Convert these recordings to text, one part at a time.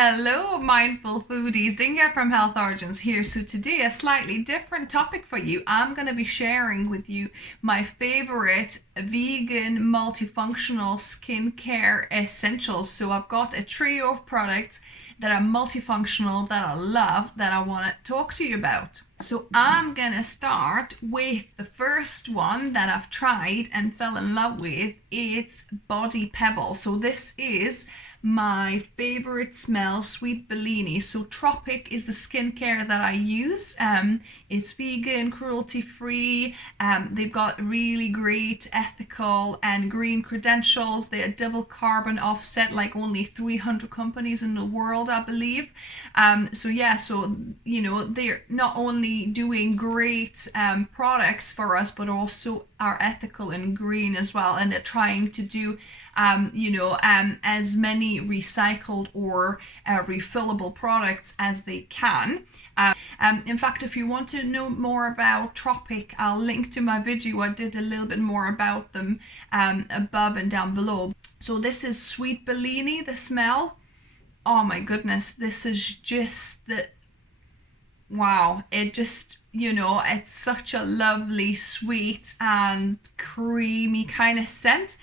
Hello, mindful foodies. Inga from Health Origins here. So today, a slightly different topic for you. I'm going to be sharing with you my favorite vegan multifunctional skincare essentials. So I've got a trio of products that are multifunctional that I love that I want to talk to you about. So I'm gonna start with the first one that I've tried and fell in love with. It's Body Pebble. So this is my favorite smell, Sweet Bellini. So Tropic is the skincare that I use. It's vegan, cruelty free. They've got really great ethical and green credentials. They're double carbon offset, like only 300 companies in the world, I believe. So they're not only doing great products for us, but also are ethical and green as well. And they're trying to do as many recycled or refillable products as they can. In fact, if you want to know more about Tropic, I'll link to my video. I did a little bit more about them above and down below. So this is Sweet Bellini, the smell. Oh my goodness, this is just wow. It just, it's such a lovely, sweet and creamy kind of scent.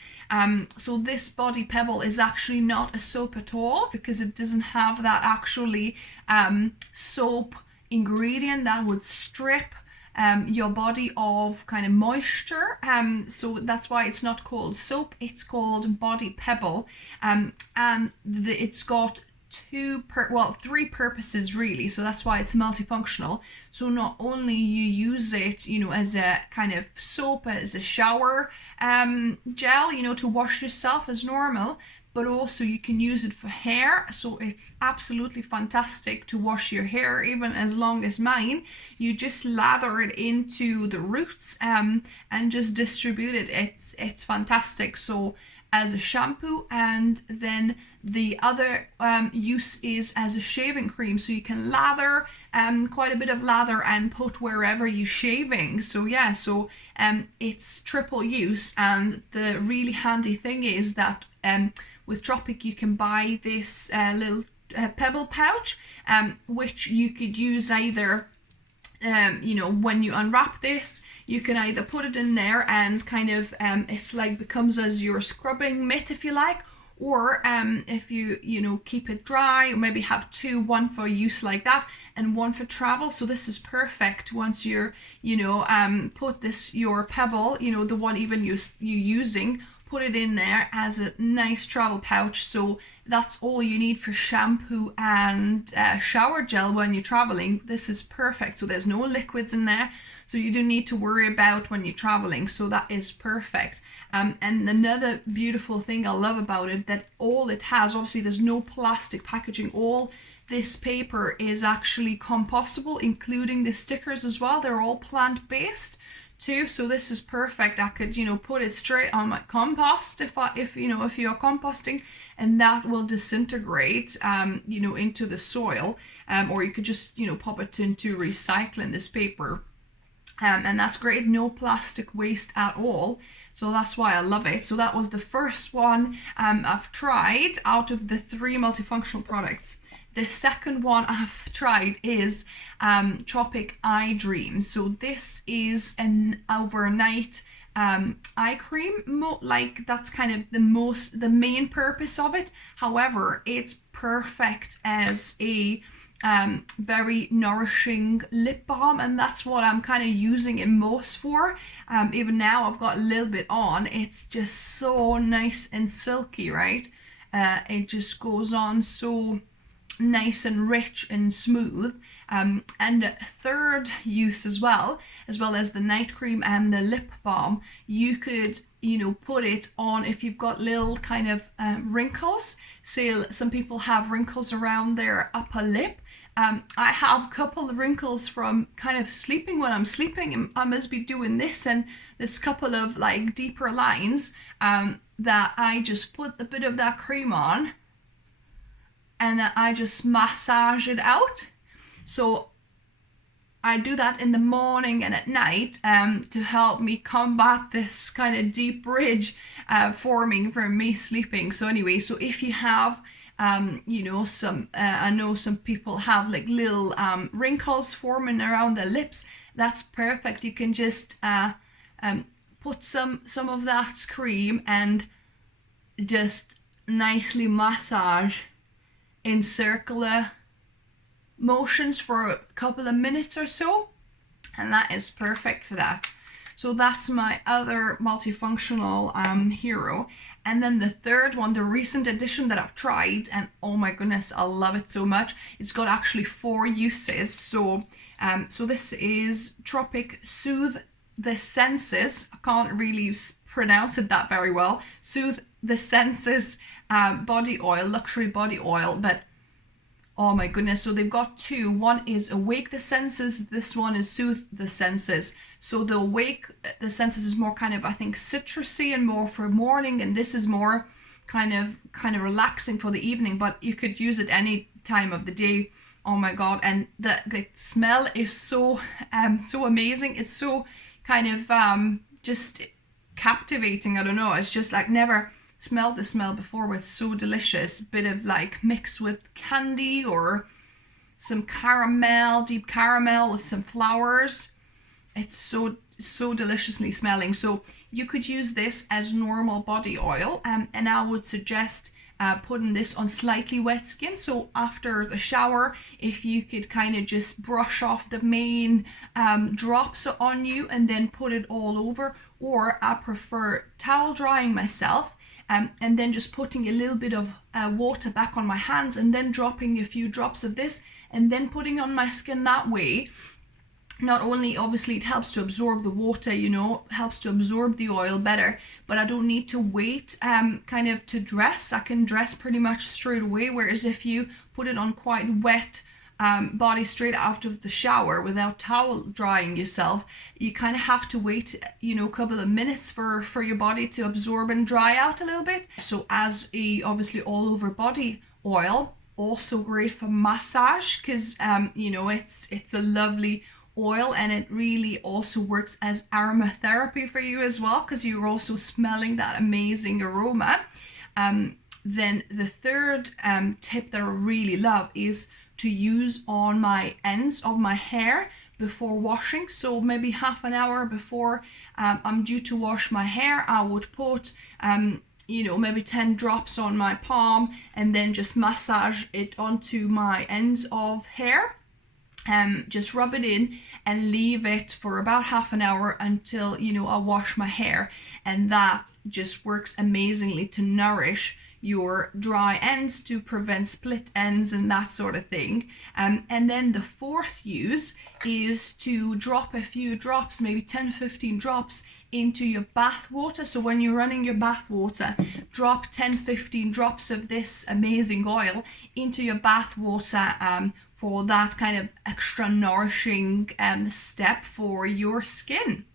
So this Body Pebble is actually not a soap at all, because it doesn't have that actually soap ingredient that would strip your body of kind of moisture. So that's why it's not called soap, it's called Body Pebble. It's got three purposes really, so that's why it's multifunctional. So not only you use it as a kind of soap, as a shower gel to wash yourself as normal, but also you can use it for hair. So it's absolutely fantastic to wash your hair, even as long as mine. You just lather it into the roots and just distribute it. It's fantastic. So as a shampoo, and then the other use is as a shaving cream. So you can lather quite a bit of lather and put wherever you're shaving. So it's triple use. And the really handy thing is that with Tropic you can buy this little Pebble pouch, which you could use either when you unwrap this, you can either put it in there and kind of it's like becomes as your scrubbing mitt, if you like, or if you keep it dry, or maybe have two, one for use like that and one for travel. So this is perfect once you're put your Pebble, the one even you using, put it in there as a nice travel pouch. So that's all you need for shampoo and shower gel when you're traveling. This is perfect. So there's no liquids in there, so you don't need to worry about when you're traveling. So that is perfect. And another beautiful thing I love about it, that all it has, obviously there's no plastic packaging. All this paper is actually compostable, including the stickers as well. They're all plant-based too, so this is perfect. I could put it straight on my compost if you're composting, and that will disintegrate into the soil, or you could just pop it into recycling this paper, and that's great. No plastic waste at all. So that's why I love it. So that was the first one I've tried out of the 3 multifunctional products. The second one I've tried is Tropic Eye Dreams. So this is an overnight eye cream. That's kind of the main purpose of it. However, it's perfect as a very nourishing lip balm, and that's what I'm kind of using it most for. Even now I've got a little bit on. It's just so nice and silky, right? It just goes on so nice and rich and smooth. And a third use as well as the night cream and the lip balm, you could put it on if you've got little kind of wrinkles. Say some people have wrinkles around their upper lip. I have a couple of wrinkles from kind of sleeping. When I'm sleeping, and I must be doing this, and there's a couple of like deeper lines that I just put a bit of that cream on, and then I just massage it out. So I do that in the morning and at night to help me combat this kind of deep ridge forming from me sleeping. So anyway, so if you have you know, some I know some people have like little wrinkles forming around their lips. That's perfect. You can just put some of that cream and just nicely massage in circular motions for a couple of minutes or so, and that is perfect for that. So that's my other multifunctional hero. And then the third one, the recent edition that I've tried, and oh my goodness, I love it so much. It's got actually 4 uses. So this is Tropic Soothe the Senses. I can't really pronounce it that very well. Soothe the Senses body oil, luxury body oil, but oh my goodness. So they've got 2. One is Awake the Senses. This one is Soothe the Senses. So the Awake the Senses is more kind of, I think, citrusy and more for morning, and this is more kind of relaxing for the evening, but you could use it any time of the day. Oh my god. And the smell is so amazing. It's so kind of just captivating. I don't know. It's just like never smelled the smell before. It's so delicious. Bit of like mixed with candy or some caramel, deep caramel with some flowers. It's so deliciously smelling. So you could use this as normal body oil, and I would suggest putting this on slightly wet skin. So after the shower, if you could kind of just brush off the main drops on you and then put it all over, or I prefer towel drying myself, and then just putting a little bit of water back on my hands and then dropping a few drops of this and then putting on my skin that way. Not only obviously it helps to absorb the water, you know, helps to absorb the oil better, but I don't need to wait kind of to dress. I can dress pretty much straight away, whereas if you put it on quite wet body straight after the shower without towel drying yourself, you kind of have to wait, you know, a couple of minutes for your body to absorb and dry out a little bit. So as a obviously all over body oil, also great for massage, because you know, it's a lovely oil, and it really also works as aromatherapy for you as well, because you're also smelling that amazing aroma. Then the third tip that I really love is to use on my ends of my hair before washing. So maybe half an hour before I'm due to wash my hair, I would put you know, maybe 10 drops on my palm and then just massage it onto my ends of hair. Just rub it in and leave it for about half an hour until, you know, I wash my hair, and that just works amazingly to nourish your dry ends, to prevent split ends and that sort of thing. And then the fourth use is to drop a few drops, maybe 10-15 drops into your bath water. So when you're running your bath water, drop 10-15 drops of this amazing oil into your bath water for that kind of extra nourishing step for your skin.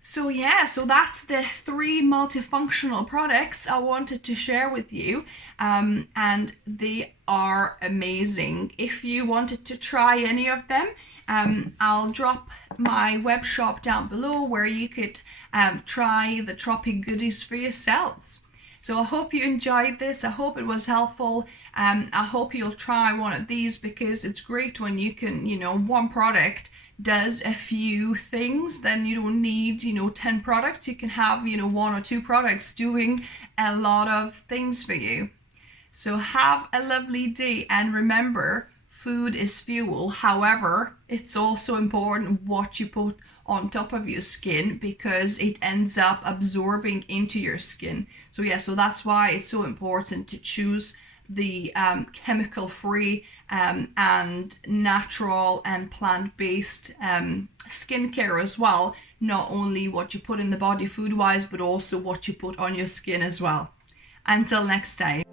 So yeah, so that's the 3 multifunctional products I wanted to share with you, and they are amazing. If you wanted to try any of them, I'll drop my web shop down below where you could try the Tropic goodies for yourselves. So I hope you enjoyed this. I hope it was helpful. I hope you'll try one of these, because it's great when you can, you know, one product does a few things. Then you don't need, you know, 10 products. You can have, you know, 1 or 2 products doing a lot of things for you. So have a lovely day, and remember, food is fuel. However, it's also important what you put on top of your skin, because it ends up absorbing into your skin. So yeah, so that's why it's so important to choose the chemical free and natural and plant-based skincare as well. Not only what you put in the body food wise, but also what you put on your skin as well. Until next time.